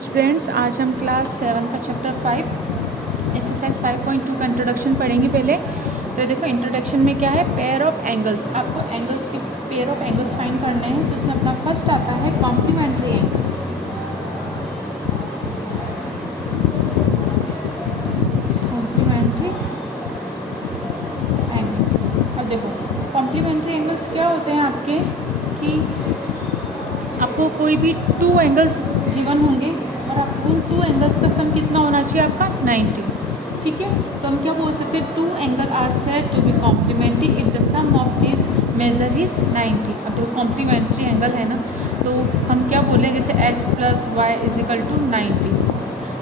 Students, आज हम class 7 का चैप्टर 5 एक्सरसाइज 5.2 का इंट्रोडक्शन पढ़ेंगे। पहले तो देखो, इंट्रोडक्शन में क्या है, पेयर ऑफ एंगल्स। आपको एंगल्स के पेयर ऑफ एंगल्स फाइंड करने हैं। तो इसमें अपना फर्स्ट आता है कॉम्प्लीमेंट्री एंगल। Complementary angles. अब देखो, कॉम्प्लीमेंट्री एंगल्स क्या होते हैं आपके, कि आपको कोई भी टू एंगल्स गिवन होंगे और आपको उन टू एंगल्स का सम कितना होना चाहिए, आपका 90। ठीक है, तो हम क्या बोल सकते हैं, two angle are said to be complementary if the sum of this measure is 90। अब जो कॉम्प्लीमेंट्री एंगल है ना, तो हम क्या बोलें, जैसे x + y = 90।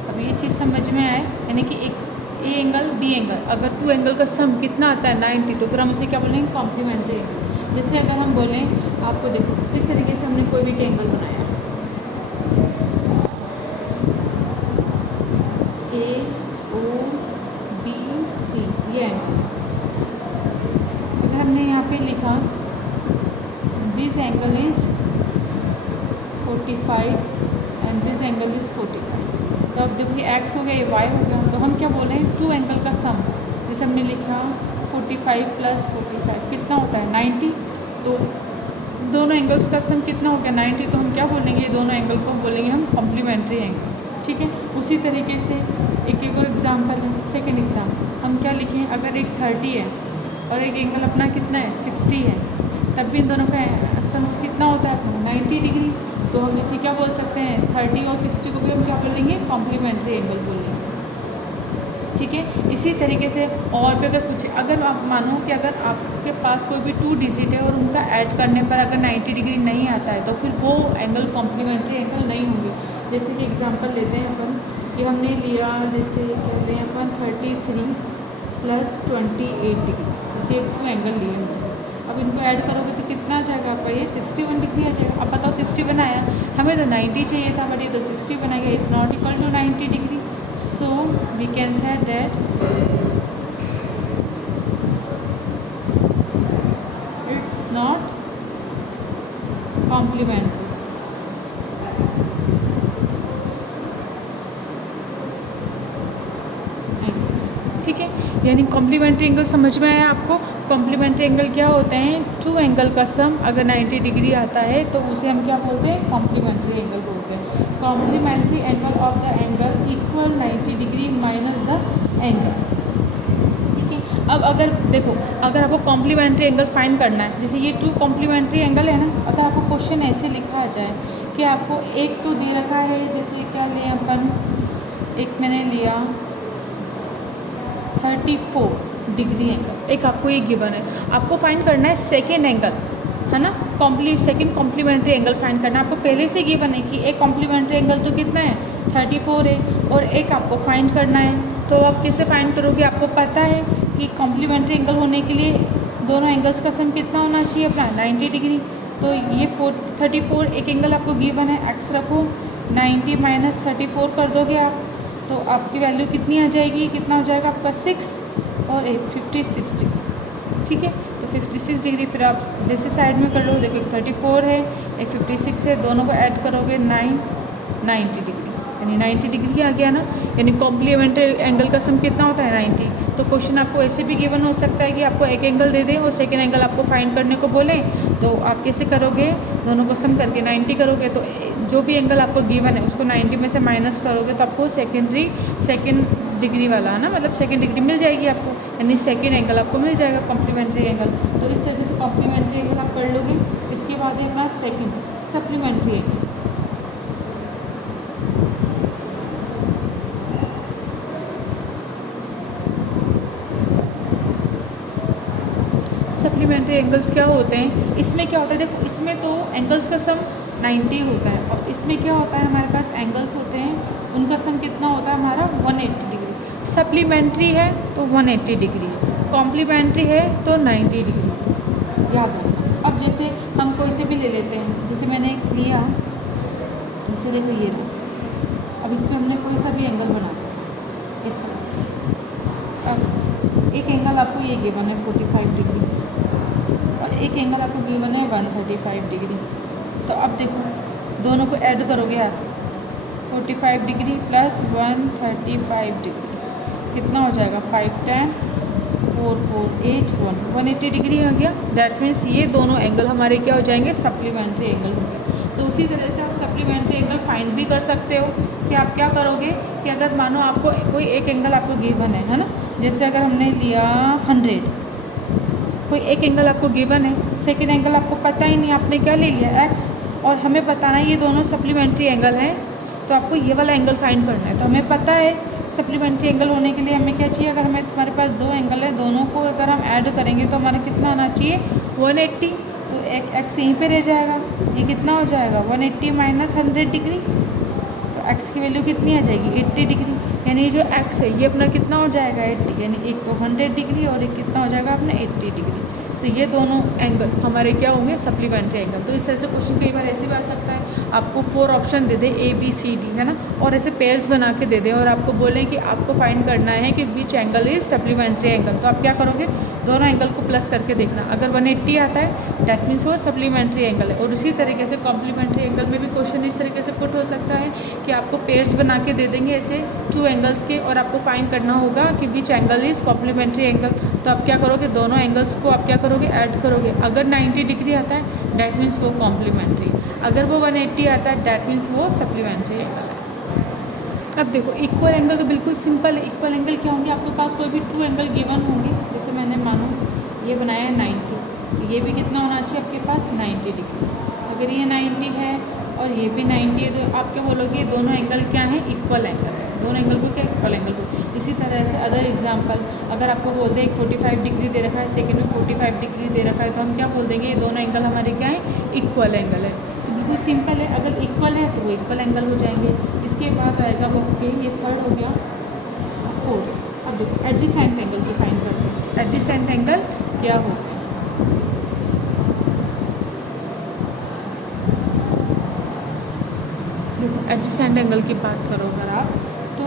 अब ये चीज़ समझ में आए, यानी कि एक ए एंगल बी एंगल, अगर टू एंगल का सम कितना आता है 90, तो फिर हम उसे क्या बोलेंगे, कॉम्प्लीमेंट्री एंगल। जैसे अगर हम बोलें, आपको देखो किस तरीके से हमने कोई भी एंगल बनाया, ए ओ बी सी, ये एंगल। अगर हमने यहाँ पे लिखा this angle is 45 and this angle is 45, तो अब देखिए एक्स हो गया, ये वाई हो गया, तो हम क्या बोल रहे हैं, टू एंगल का सम। जैसे हमने लिखा 45 + 45 कितना होता है 90, तो दोनों एंगल्स का सम कितना हो गया 90, तो हम क्या बोलेंगे, ये दोनों एंगल को बोलेंगे हम कॉम्प्लीमेंट्री एंगल। ठीक है, उसी तरीके से एक और एग्जांपल है, सेकंड एग्जांपल हम क्या लिखें, अगर एक 30 है और एक एंगल अपना कितना है 60 है, तब भी इन दोनों का सम्स कितना होता है अपना 90 डिग्री। तो हम इसे क्या बोल सकते हैं, 30 और 60 को भी हम क्या बोलेंगे, कॉम्प्लीमेंट्री एंगल बोलेंगे। ठीक है, इसी तरीके से और भी अगर कुछ, अगर आप मानो कि अगर आपके पास कोई भी टू डिजिट है और उनका ऐड करने पर अगर 90 डिग्री नहीं आता है, तो फिर वो एंगल कॉम्प्लीमेंट्री एंगल नहीं होंगे। जैसे कि एग्जांपल लेते हैं अपन, कि हमने लिया, जैसे कहते हैं अपन 33 + 28 डिग्री, जैसे टू एंगल लिए हैं। अब इनको ऐड करोगे तो कितना आ जाएगा आपका, ये 61 डिग्री आ जाएगा। अब बताओ 61 आया, हमें तो 90 चाहिए था, बट ये तो 61 आ गया, is not equal to 90 degree. So we can say that it's not complementary. ठीक है, यानी कॉम्प्लीमेंट्री एंगल समझ में आया आपको। कॉम्प्लीमेंट्री एंगल क्या होते हैं, टू एंगल का सम अगर 90 डिग्री आता है तो उसे हम क्या बोलते हैं, कॉम्प्लीमेंट्री एंगल बोलते हैं। Complementary angle of the angle equal 90 degree minus the angle. ठीक है, अब अगर देखो, अगर आपको कॉम्प्लीमेंट्री एंगल फाइंड करना है, जैसे ये टू कॉम्प्लीमेंट्री एंगल है ना, अगर आपको क्वेश्चन ऐसे लिखा जाए कि आपको एक तो दे रखा है, जैसे क्या लें अपन, एक मैंने लिया 34 डिग्री एंगल, एक आपको ये गिवन है, आपको फाइंड करना है सेकेंड एंगल, है ना, सेकेंड कॉम्प्लीमेंट्री एंगल फाइंड करना है। आपको पहले से गिवन है कि एक कॉम्प्लीमेंट्री एंगल तो कितना है 34 है, और एक आपको फाइंड करना है। तो आप कैसे फाइंड करोगे, आपको पता है कि कॉम्प्लीमेंट्री एंगल होने के लिए दोनों एंगल्स का सम कितना होना चाहिए अपना 90 डिग्री। तो ये 34 एक एंगल आपको गिवन है, एक्स रखो, 90 - 34 कर दोगे आप, तो आपकी वैल्यू कितनी आ जाएगी, कितना हो जाएगा आपका 6 और एक 56 डिग्री। ठीक है, तो 56 डिग्री फिर आप जैसे साइड में कर लो, देखो एक 34 है, एक 56 है, दोनों को ऐड करोगे 90 डिग्री, यानी 90 डिग्री आ गया ना। यानी कॉम्प्लीमेंट्री एंगल का सम कितना होता है 90। तो क्वेश्चन आपको ऐसे भी गिवन हो सकता है कि आपको एक एंगल दे दें और सेकेंड एंगल आपको फाइंड करने को बोलें, तो आप कैसे करोगे, दोनों को सम करके 90 करोगे, तो जो भी एंगल आपको गिवन है उसको 90 में से माइनस करोगे, तो आपको सेकेंड डिग्री वाला है ना, मतलब सेकेंड डिग्री मिल जाएगी आपको, यानी सेकेंड एंगल आपको मिल जाएगा कॉम्प्लीमेंट्री एंगल। तो इस तरीके से कॉम्प्लीमेंट्री एंगल आप कर लोगे। इसके बाद है अपना second supplementary angle. Supplementary angles क्या होते हैं, इसमें क्या होता है, देखो इसमें तो एंगल्स का सम 90 होता है, और इसमें क्या होता है, हमारे पास एंगल्स होते हैं, उनका सम कितना होता है हमारा 180 डिग्री। सप्लीमेंट्री है तो 180 डिग्री, कॉम्प्लीमेंट्री है तो 90 डिग्री, याद रखना। अब जैसे हम कोई से भी ले लेते हैं, जैसे मैंने लिया, जैसे देखो ये रहा, अब इस पर हमने कोई सा भी एंगल बना दिया इस तरह से। अब एक एंगल आपको ये गिवन है 45 डिग्री, और एक एंगल आपको गिवन है 135 डिग्री। तो अब देखो दोनों को ऐड करोगे आप, 45 डिग्री प्लस 135 डिग्री कितना हो जाएगा 5 10 4 4 8 1 180 डिग्री आ गया। दैट मीन्स ये दोनों एंगल हमारे क्या हो जाएंगे, सप्लीमेंट्री एंगल होंगे। तो उसी तरह से आप सप्लीमेंट्री एंगल फाइंड भी कर सकते हो कि आप क्या करोगे कि अगर मानो आपको कोई एक एंगल आपको गिवन है ना, जैसे अगर हमने लिया 100, कोई एक एंगल आपको गिवन है, सेकेंड एंगल आपको पता ही नहीं, आपने क्या ले लिया x, और हमें बताना है ये दोनों सप्लीमेंट्री एंगल हैं, तो आपको ये वाला एंगल फाइंड करना है। तो हमें पता है सप्लीमेंट्री एंगल होने के लिए हमें क्या चाहिए, अगर हमारे पास दो एंगल है, दोनों को अगर हम ऐड करेंगे तो हमारा कितना आना चाहिए 180, तो एक x यहीं पे रह जाएगा, ये कितना हो जाएगा 180 माइनस 100 डिग्री, तो x की वैल्यू कितनी आ जाएगी 80 डिग्री, यानी जो x है ये अपना कितना हो जाएगा 80, यानी एक तो 100 डिग्री और एक कितना हो जाएगा अपना 80 डिग्री। तो ये दोनों एंगल हमारे क्या होंगे, सप्लीमेंट्री एंगल। तो इस तरह से क्वेश्चन कई बार ऐसे भी आ सकता है, आपको 4 option they they A B C D है ना, और ऐसे पेयर्स बना के दे दें और आपको बोलें कि आपको फाइंड करना है कि which angle is supplementary angle. तो आप क्या करोगे, दोनों एंगल को प्लस करके देखना, अगर 180 आता है डैट मीन्स वो सप्लीमेंट्री एंगल है। और उसी तरीके से कॉम्प्लीमेंट्री एंगल में भी क्वेश्चन इस तरीके से पुट हो सकता है कि आपको पेयर्स बना के दे देंगे ऐसे 2 एंगल्स के, और आपको फाइंड करना होगा कि which angle is complementary angle. तो आप क्या करोगे, दोनों एंगल्स को आप क्या करोगे, ऐड करोगे। अगर 90 डिग्री आता है डैट मीन्स वो कॉम्प्लीमेंट्री, अगर वो 180 आता है डैट मीन्स वो सप्लीमेंट्री एंगल है। अब देखो इक्वल एंगल तो बिल्कुल सिंपल है। इक्वल एंगल क्या होंगे, आपके पास कोई भी 2 एंगल गिवन होंगे, जैसे मैंने मानो ये बनाया है 90, तो ये भी कितना होना चाहिए आपके पास 90 डिग्री। अगर ये 90 है और ये भी 90 है तो आप क्या बोलोगे, दोनों एंगल क्या हैं, इक्वल एंगल है, दोनों एंगल को क्या इक्वल एंगल को। इसी तरह से अदर एग्जांपल, अगर आपको बोल दें 45 डिग्री दे रखा है, सेकंड में 45 डिग्री दे रखा है, तो हम क्या बोल देंगे, ये दोनों एंगल हमारे क्या हैं, इक्वल एंगल है। तो बिल्कुल सिंपल है, अगर इक्वल है तो वो इक्वल एंगल हो जाएंगे। इसके बाद आएगा वो ये थर्ड हो गया, फोर्थ। अब देखो एडजेसेंट एंगल की फाइंड करते हैं, एडजेसेंट एंगल क्या होते हैं। देखो एडजेसेंट एंगल की बात करो अगर आप, तो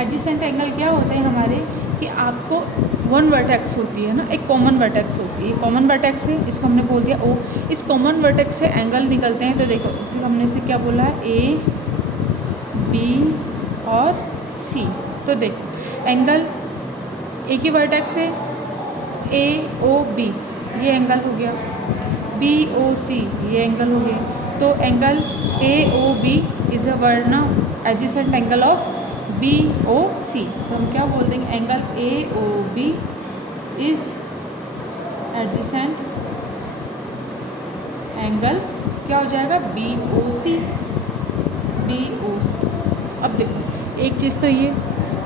एडजेसेंट एंगल क्या होते हैं हमारे, कि आपको वन वर्टेक्स होती है ना, एक कॉमन वर्टेक्स होती है, कॉमन वर्टेक्स है, इसको हमने बोल दिया O। इस कॉमन वर्टेक्स से एंगल निकलते हैं, तो देखो इसे हमने से क्या बोला है A B और C। तो देखो एंगल एक ही वर्टेक्स है AOB, ये एंगल हो गया, BOC ये एंगल हो गया। तो एंगल AOB इज़ अ वर्ना एडजेसेंट एंगल ऑफ BOC। तो हम क्या बोल देंगे, angle AOB is adjacent angle क्या हो जाएगा BOC। अब देखो एक चीज़ तो ये,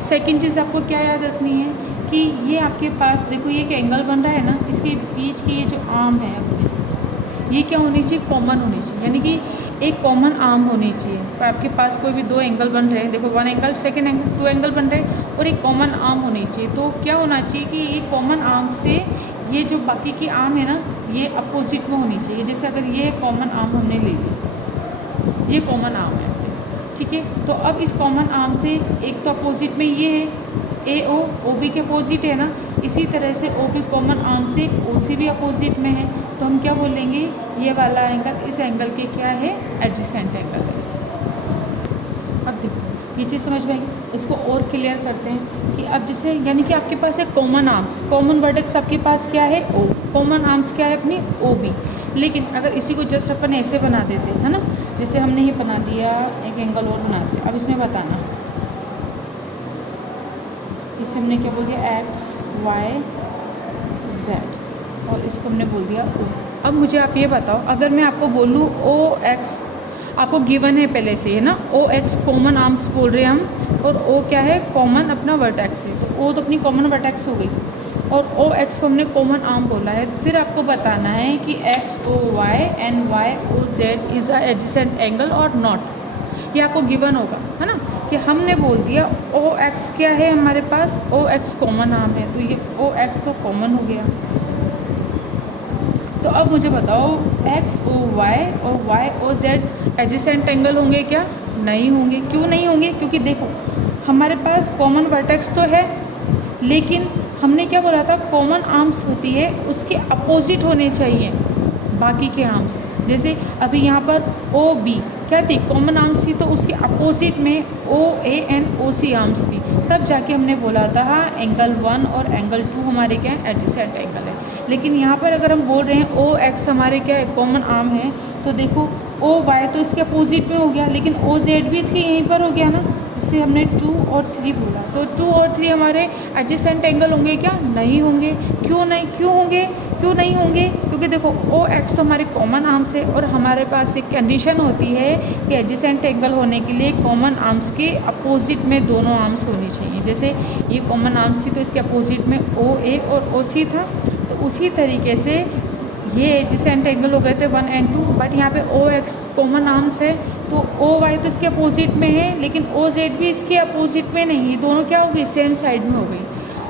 सेकंड चीज़ आपको क्या याद रखनी है कि ये आपके पास देखो ये एक एंगल बन रहा है ना, इसके बीच की ये जो आर्म है अपने, ये क्या होनी चाहिए, कॉमन होनी चाहिए, यानी कि एक कॉमन आर्म होनी चाहिए। तो आपके पास कोई भी 2 एंगल बन रहे हैं, देखो 1 एंगल सेकंड एंगल 2 एंगल बन रहे हैं और एक कॉमन आर्म होनी चाहिए। तो क्या होना चाहिए कि ये कॉमन आर्म से ये जो बाकी की आर्म है ना, ये अपोजिट में होनी चाहिए। जैसे अगर ये कॉमन आर्म हमने ले ली, ये कॉमन आर्म है, ठीक है। तो अब इस कॉमन आर्म से एक तो अपोजिट में ये है AO, OB के अपोजिट है ना, इसी तरह से OB कॉमन आर्म से OC भी अपोजिट में है, तो हम क्या बोलेंगे, ये वाला एंगल इस एंगल के क्या है, एडजेसेंट एंगल है। अब देखो ये चीज़ समझ में आएगी। इसको और क्लियर करते हैं कि अब जैसे यानी कि आपके पास है कॉमन आर्म्स, कॉमन वर्टेक्स आपके पास क्या है O, कॉमन आर्म्स क्या है अपनी OB। लेकिन अगर इसी को जस्ट अपन ऐसे बना देते है ना, जैसे हमने ये बना दिया, एक एंगल और बना दिया। अब इसमें बताना, इसे हमने क्या बोल दिया X Y Z, और इसको हमने बोल दिया O। अब मुझे आप ये बताओ, अगर मैं आपको बोलूँ OX, आपको गिवन है पहले से है ना, OX कॉमन आर्म्स बोल रहे हैं हम, और O क्या है, कॉमन अपना वर्टेक्स है, तो O तो अपनी कॉमन वर्टेक्स हो गई, और OX को हमने कॉमन आर्म बोला है। फिर आपको बताना है कि XOY and YOZ is a adjacent angle और नॉट। ये आपको गिवन होगा है ना, कि हमने बोल दिया OX क्या है हमारे पास, OX कॉमन आर्म है, तो ये OX तो कॉमन हो गया। तो अब मुझे बताओ XOY और YOZ एडजेसेंट एंगल होंगे क्या, नहीं होंगे। क्यों नहीं होंगे, क्योंकि देखो हमारे पास कॉमन वर्टेक्स तो है, लेकिन हमने क्या बोला था, कॉमन आर्म्स होती है उसके अपोजिट होने चाहिए बाकी के आर्म्स। जैसे अभी यहाँ पर ओ बी क्या थी, कॉमन आर्म्स थी, तो उसके अपोजिट में ओ A and O C arms थी, तब जाके हमने बोला था हाँ एंगल 1 और एंगल 2 हमारे क्या है, एडजेसेंट एंगल है। लेकिन यहाँ पर अगर हम बोल रहे हैं ओ एक्स हमारे क्या है, कॉमन आर्म है, तो देखो ओ वाई तो इसके अपोजिट में हो गया, लेकिन ओ जेड भी इसके यहीं पर हो गया ना, इससे हमने 2 और 3 बोला। तो 2 और 3 हमारे एडजेसेंट एंगल होंगे क्या, नहीं होंगे। क्यों नहीं, क्यों होंगे, क्यों नहीं होंगे, क्योंकि देखो ओ एक्स तो हमारे कॉमन आर्म्स है और हमारे पास एक कंडीशन होती है कि एडजेसेंट एंगल होने के लिए कॉमन आर्म्स के अपोजिट में दोनों आर्म्स होनी चाहिए। जैसे ये कॉमन आर्म्स थी तो इसके अपोजिट में ओ ए और ओ सी था, तो उसी तरीके से ये एडजेसेंट एंगल हो गए थे 1 और 2। बट यहाँ पे ओ एक्स कॉमन आर्म्स है तो ओ वाई तो इसके अपोजिट में है, लेकिन ओ जेड भी इसके अपोजिट में नहीं है, दोनों क्या हो गई, सेम साइड में हो गई।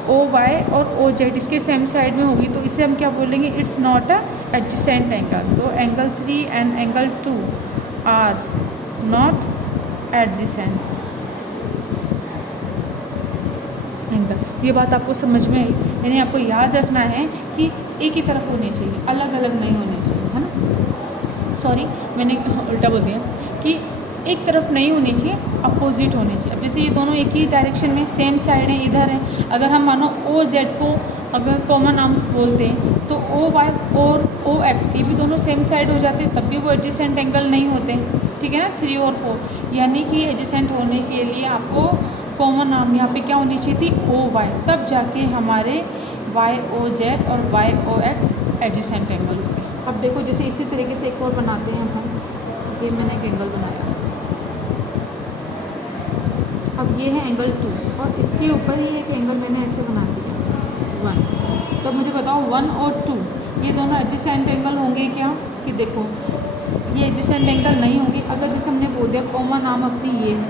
ओ वाई और ओ जेड इसके सेम साइड में होगी, तो इसे हम क्या बोलेंगे, it's not a adjacent angle. तो angle 3 and angle 2 are not adjacent angle. ये बात आपको समझ में आई, यानी आपको याद रखना है कि एक ही तरफ होने चाहिए, अलग अलग नहीं होने चाहिए, है ना। सॉरी मैंने उल्टा बोल दिया कि एक तरफ नहीं होनी चाहिए, अपोजिट होनी चाहिए। अब जैसे ये दोनों एक ही डायरेक्शन में सेम साइड है, इधर है, अगर हम मानो ओ जेड को अगर कॉमन आर्म्स बोलते हैं तो ओ वाई और ओ एक्स ये भी दोनों सेम साइड हो जाते हैं, तब भी वो एडजेसेंट एंगल नहीं होते, ठीक है ना। 3 और 4 यानी कि एडजेसेंट होने के लिए आपको कॉमन आर्म यहाँ पे क्या होनी चाहिए थी, ओ वाई, तब जाके हमारे वाई ओ जेड और Y O X adjacent angle होंगे। अब देखो जैसे इसी तरीके से एक और बनाते हैं हम, ये मैंने एक एंगल बनाया, अब ये है एंगल 2 और इसके ऊपर ही एक एंगल मैंने ऐसे बना दिया 1। तो मुझे बताओ 1 और 2 ये दोनों एडजेसेंट एंगल होंगे क्या, कि देखो ये एडजेसेंट एंगल नहीं होंगे अगर जैसे हमने बोल दिया कॉमन आर्म अपनी ये है,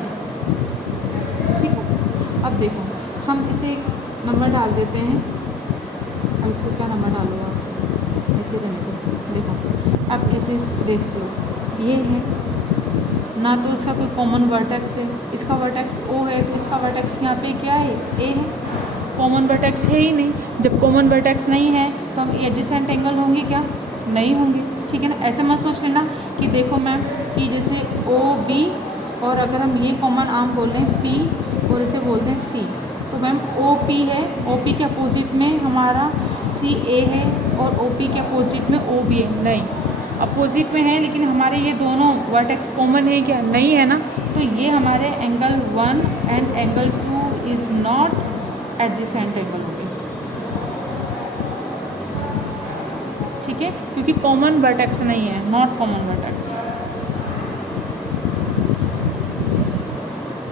ठीक है। अब देखो हम इसे नंबर डाल देते हैं, और इसको क्या नंबर डालो आप, ऐसे रहने दो। देखो अब इसे देख लो, ये है ना, तो इसका कोई कॉमन वर्टेक्स है, इसका वर्टेक्स ओ है, तो इसका वर्टेक्स यहाँ पे क्या है, ए है, कॉमन वर्टेक्स है ही नहीं। जब कॉमन वर्टेक्स नहीं है तो हम एडजेसेंट एंगल होंगे क्या, नहीं होंगे, ठीक है ना। ऐसे मत सोच लेना कि देखो मैम कि जैसे ओ बी और अगर हम ये कॉमन आर्म बोल रहे हैं पी और इसे बोलते हैं सी, तो मैम ओ पी है, ओ पी के अपोजिट में हमारा सी ए है और ओ पी के अपोजिट में ओ बी है, नहीं, अपोजिट में है, लेकिन हमारे ये दोनों वर्टेक्स कॉमन है क्या, नहीं है ना। तो ये हमारे angle 1 and angle 2 is not adjacent angle हो गए, ठीक है, क्योंकि कॉमन वर्टेक्स नहीं है, नॉट कॉमन वर्टेक्स।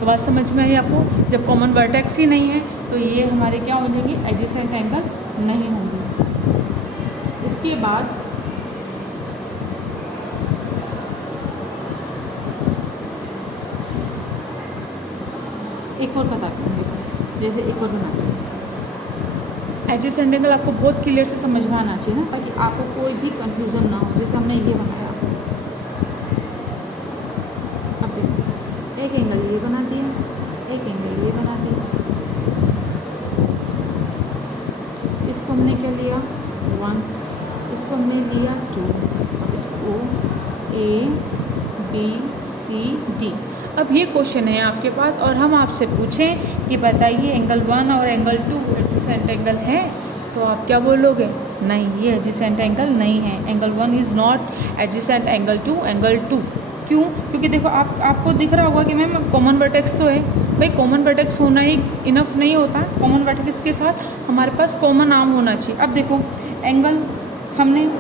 तो बात समझ में आई आपको, जब कॉमन वर्टेक्स ही नहीं है तो ये हमारे क्या हो जाएंगे, एडजेसेंट एंगल नहीं होंगे। इसके बाद एक और बताते हैं, जैसे एक और बनाते हैं। एडजेसेंट एंगल आपको बहुत क्लियर से समझ में आना चाहिए ना, ताकि आपको कोई भी कंफ्यूजन ना हो। जैसे हमने ये बनाया, अब देखो एक एंगल ये बना दिया, एक एंगल ये बना दिया, इसको हमने क्या लिया 1, इसको हमने लिया 2, अब इसको ए बी सी डी। अब ये क्वेश्चन है आपके पास और हम आपसे पूछें कि बताइए एंगल 1 और एंगल 2 एडजेसेंट एंगल है, तो आप क्या बोलोगे, नहीं ये एडजेसेंट एंगल नहीं है, angle 1 is not adjacent angle 2 angle 2। क्यों, क्योंकि देखो आपको दिख रहा होगा कि मैम कॉमन वर्टेक्स तो है, भाई कॉमन वर्टेक्स होना ही इनफ नहीं होता, कॉमन वर्टेक्स के साथ हमारे पास कॉमन आर्म होना चाहिए। अब देखो एंगल हमने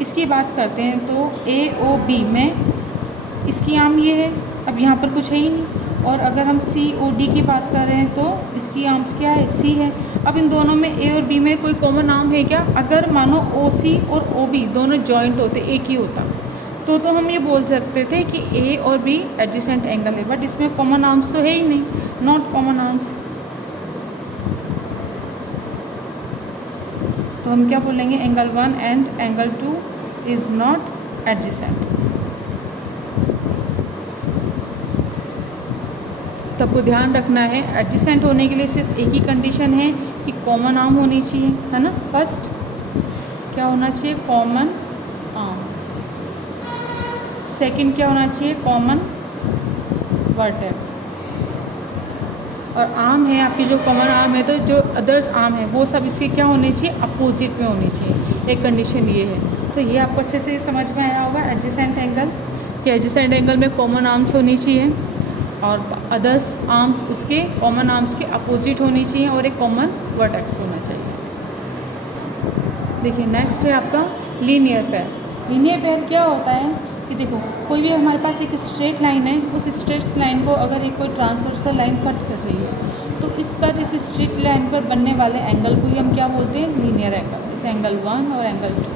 इसकी बात करते हैं तो ए ओ बी में इसकी आर्म ये है, अब यहाँ पर कुछ है ही नहीं। और अगर हम सी ओ डी की बात कर रहे हैं तो इसकी आर्म्स क्या है, सी है। अब इन दोनों में ए और बी में कोई कॉमन आर्म है क्या, अगर मानो ओ सी और ओ बी दोनों जॉइंट होते, एक ही होता, तो हम ये बोल सकते थे कि ए और बी एडजेसेंट एंगल है, बट इसमें कॉमन आर्म्स तो है ही नहीं, नॉट कॉमन आर्म्स। तो हम क्या बोलेंगे, angle 1 and angle 2 is not adjacent. तो आपको ध्यान रखना है एडजेसेंट होने के लिए सिर्फ एक ही कंडीशन है कि कॉमन आर्म होनी चाहिए, है ना। फर्स्ट क्या होना चाहिए, कॉमन आर्म। सेकंड क्या होना चाहिए, कॉमन वर्टेक्स। और आर्म है आपकी जो कॉमन आर्म है, तो जो अदर्स आर्म है वो सब इसके क्या होने चाहिए, अपोजिट में होनी चाहिए। एक कंडीशन ये है। तो ये आपको अच्छे से समझ में आया होगा एडजेसेंट एंगल, कि एडजेसेंट एंगल में कॉमन आर्म्स होनी चाहिए और अदर्स आर्म्स उसके कॉमन आर्म्स के अपोजिट होनी चाहिए और एक कॉमन वर्टेक्स होना चाहिए। देखिए नेक्स्ट है आपका लीनियर पेयर। लीनियर पेयर क्या होता है कि देखो कोई भी हमारे पास एक स्ट्रेट लाइन है, उस स्ट्रेट लाइन को अगर एक कोई ट्रांसवर्सल लाइन कट कर रही है तो इस पर, इस स्ट्रेट लाइन पर बनने वाले एंगल को ही हम क्या बोलते हैं, लीनियर एंगल। जैसे एंगल 1 और एंगल 2,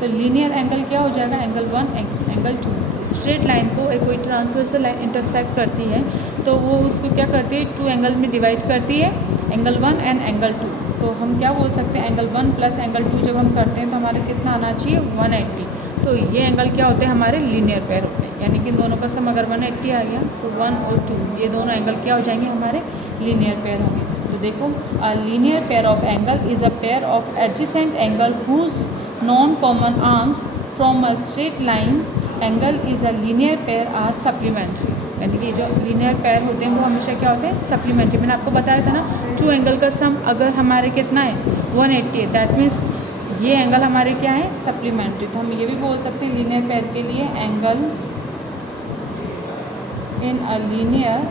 तो लीनियर एंगल क्या हो जाएगा, एंगल 1 एंगल 2। स्ट्रेट लाइन को एक कोई ट्रांसवर्सल लाइन इंटरसेक्ट करती है तो वो उसको क्या करती है, 2 एंगल में डिवाइड करती है, एंगल 1 एंड एंगल 2। तो हम क्या बोल सकते हैं, एंगल 1 प्लस एंगल 2 जब हम करते हैं तो हमारे कितना आना चाहिए, 180। तो ये एंगल क्या होते हैं, हमारे लीनियर पेयर होते हैं। यानी कि दोनों का सम अगर 180 आ गया तो 1 और 2 ये दोनों एंगल क्या हो जाएंगे, हमारे लीनियर पेयर होंगे। तो देखो a linear pair of angle is a pair of adjacent angle whose non common arms from a straight line angle is a linear pair are supplementary. यानी कि जो लीनियर पेयर होते हैं वो हमेशा क्या होते हैं, सप्लीमेंट्री। मैंने आपको बताया था ना, 2 एंगल का सम अगर हमारे कितना है, 180 है, दैट मीन्स ये एंगल हमारे क्या है, सप्लीमेंट्री। तो हम ये भी बोल सकते हैं लीनियर पेयर के लिए, angles in a linear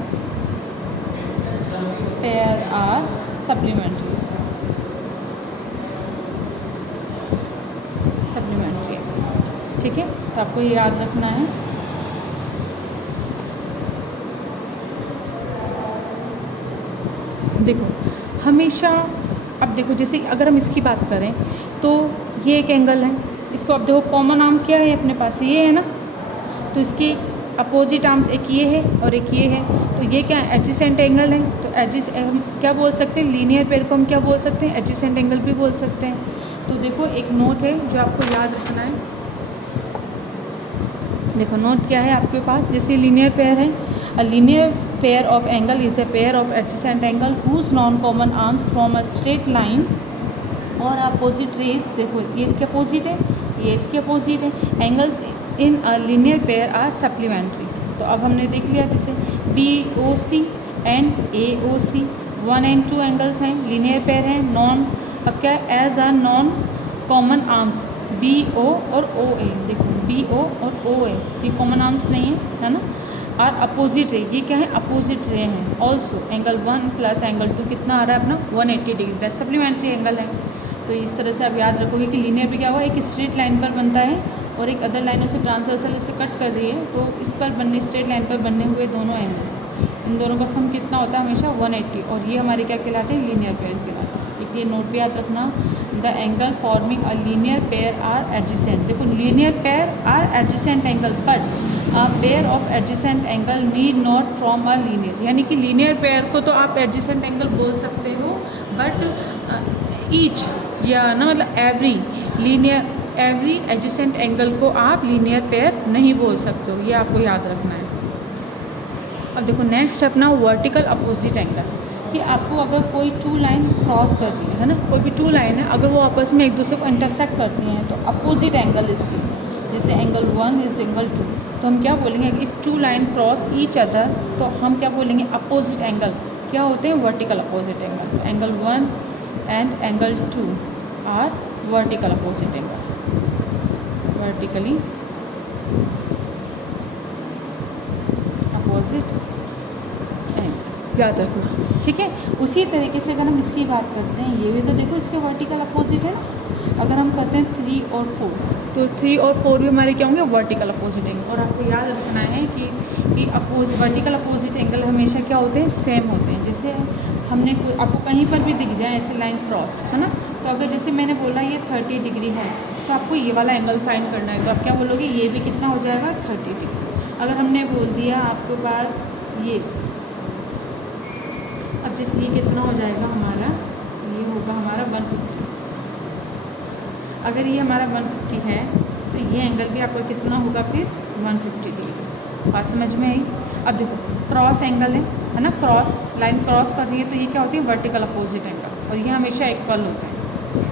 pair are supplementary. Supplementary, ठीक है। तो आपको ये याद रखना है। देखो हमेशा, अब देखो जैसे अगर हम इसकी बात करें तो ये एक एंगल है, इसको अब देखो कॉमन आर्म क्या है अपने पास, ये है ना। तो इसकी अपोजिट आर्म्स एक ये है और एक ये है, तो ये क्या है, एडजेसेंट एंगल है। तो हम क्या बोल सकते हैं, लीनियर पेयर को हम क्या बोल सकते हैं, एडजेसेंट एंगल भी बोल सकते हैं। तो देखो एक नोट है जो आपको याद रखना है। देखो नोट क्या है आपके पास, जैसे लीनियर पेयर है, a linear pair of angle is a pair of adjacent angle whose non common arms from a straight line और अपोजिट रेज। देखो ये इसके अपोजिट है, ये इसके अपोजिट है। Angles in a linear pair are supplementary. तो अब हमने देख लिया, जैसे BOC and AOC 1 and 2 angles हैं, लीनियर पेयर हैं, नॉन, अब क्या है, as are non common arms BO और OA। देखो BO और OA ये कॉमन आर्म्स नहीं है ना। और अपोजिट रे, ये क्या है, अपोजिट रे हैं। ऑल्सो एंगल 1 प्लस एंगल 2 कितना आ रहा है अपना, 180 डिग्री, दैट सप्लीमेंट्री एंगल है। तो इस तरह से आप याद रखोगे कि लीनियर पे क्या हुआ, एक स्ट्रेट लाइन पर बनता है और एक अदर लाइनों से ट्रांसवर्सल इसे कट कर रही है, तो इस पर बनने, स्ट्रेट लाइन पर बनने हुए दोनों एंगल्स, इन दोनों का सम कितना होता है, हमेशा 180। और ये हमारे क्या कहलाते हैं, लीनियर पेयर कहलाते हैं। एक ये नोट पे याद रखना, the angle forming a linear pair are adjacent. देखो linear pair are adjacent angle, but a pair of adjacent angle need not from a linear. यानी कि लीनियर पेयर को तो आप एडजेसेंट एंगल बोल सकते हो, बट ईच या ना, मतलब एवरी एडजेसेंट एंगल को आप लीनियर पेयर नहीं बोल सकते हो, ये आपको याद रखना है। अब देखो नेक्स्ट अपना वर्टिकल अपोजिट एंगल, कि आपको अगर कोई 2 लाइन क्रॉस कर रही है ना, कोई भी 2 लाइन है, अगर वो आपस में एक दूसरे को इंटरसेक्ट करती हैं तो अपोजिट एंगल इसकी, जैसे एंगल 1 इज एंगल 2, तो हम क्या बोलेंगे, if 2 line cross each other, तो हम क्या बोलेंगे, अपोजिट एंगल क्या होते हैं, vertical opposite angle. Angle 1 and angle 2 are vertical opposite angle, vertically opposite angle, याद रखना, ठीक है। उसी तरीके से अगर हम इसकी बात करते हैं, ये भी तो देखो इसके वर्टिकल अपोजिट है ना। अगर हम करते हैं 3 और 4, तो 3 और 4 भी हमारे क्या होंगे, वर्टिकल अपोजिट एंगल। और आपको याद रखना है कि वर्टिकल अपोजिट एंगल हमेशा क्या होते हैं, सेम होते हैं। जैसे हमने आपको कहीं पर भी दिख जाए ऐसे लाइन क्रॉस, है ना, तो अगर जैसे मैंने बोला ये 30 डिग्री है, तो आपको ये वाला एंगल फाइंड करना है, तो आप क्या बोलोगे, ये भी कितना हो जाएगा, 30 डिग्री। अगर हमने बोल दिया आपके पास ये, अब जैसे ये कितना हो जाएगा हमारा, ये होगा हमारा 150। अगर ये हमारा 150 है तो ये एंगल भी आपका कितना होगा फिर, 150 डिग्री। बात समझ में आई। अब देखो क्रॉस एंगल है, है ना, लाइन क्रॉस कर रही है, तो ये क्या होती है, वर्टिकल अपोजिट एंगल, और ये हमेशा इक्वल होता है।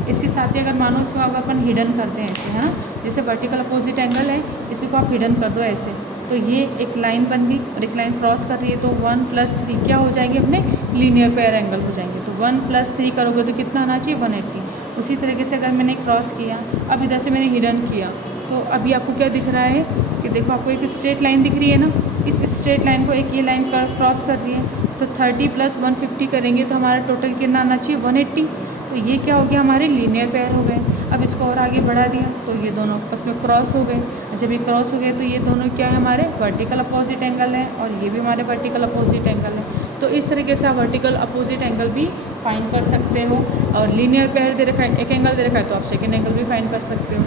इसके साथ ही अगर मानो इसको अगर अपन हिडन करते हैं ऐसे, है ना, जैसे वर्टिकल अपोजिट एंगल है, इसी को आप हिडन कर दो ऐसे, तो ये एक लाइन बन गई और एक लाइन क्रॉस कर रही है, तो 1 + 3 क्या हो जाएंगे, अपने लीनियर पेयर एंगल हो जाएंगे। तो 1 + 3 करोगे तो कितना आना चाहिए, 180। उसी तरीके से अगर मैंने क्रॉस किया, अब इधर से मैंने हिडन किया, तो अभी आपको क्या दिख रहा है कि देखो आपको एक स्ट्रेट लाइन दिख रही है ना, इस स्ट्रेट लाइन को एक ये लाइन क्रॉस कर रही है, तो 30 + 150 करेंगे तो हमारा टोटल कितना आना चाहिए, 180। तो ये क्या हो गया, हमारे लीनियर पेयर हो गए। अब इसको और आगे बढ़ा दिया तो ये दोनों आपस में क्रॉस हो गए। जब ये क्रॉस हो गए तो ये दोनों क्या है, हमारे वर्टिकल अपोजिट एंगल है, और ये भी हमारे वर्टिकल अपोजिट एंगल है। तो इस तरीके से आप वर्टिकल अपोजिट एंगल भी फाइंड कर सकते हो। और लीनियर पेयर दे रखा है, एक एंगल दे रखा है, तो आप सेकेंड एंगल भी फाइंड कर सकते हो।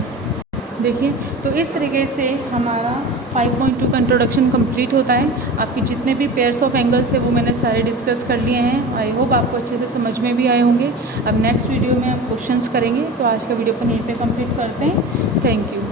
देखिए, तो इस तरीके से हमारा 5.2 का इंट्रोडक्शन कंप्लीट होता है। आपके जितने भी पेयर्स ऑफ एंगल्स थे वो मैंने सारे डिस्कस कर लिए हैं। आई होप आपको अच्छे से समझ में भी आए होंगे। अब नेक्स्ट वीडियो में हम क्वेश्चंस करेंगे, तो आज का वीडियो अपन यहीं पे कंप्लीट करते हैं। Thank you.